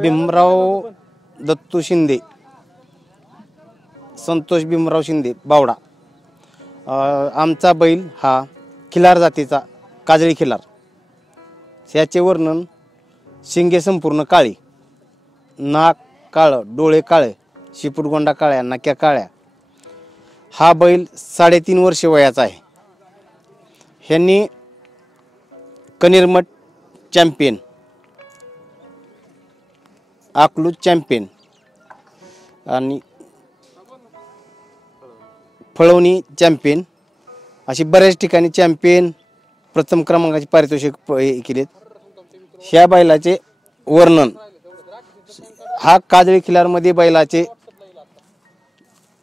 भीमराव दत्तू शिंदे, संतोष भीमराव शिंदे बावडा। आमचा बैल हा खिलार जातीचा काजळी खिलार। याचे वर्णन शिंगे संपूर्ण काळी, नाक काळं, डोळे काळे, शिपूटगोंडा काळ्या, नाक्या काळ्या। हा बैल 3.5 वर्ष वयाचा आहे। ह्यांनी कनेरमठ चॅम्पियन, अकलूज चॅम्पियन आणि फळवणी चॅम्पियन अशी बऱ्याच ठिकाणी चॅम्पियन प्रथम क्रमांकाचे पारितोषिक केलेत। ह्या बैलाचे वर्णन, हा काजळी खिलारमध्ये बैलाचे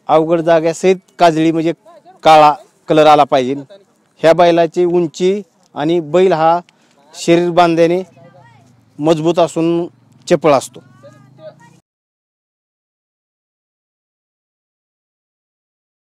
अवघड जाग्यासहित काजळी म्हणजे काळा कलर आला पाहिजे। ह्या बैलाची उंची आणि बैल हा शरीर बांधण्याने मजबूत असून चपळ असतो।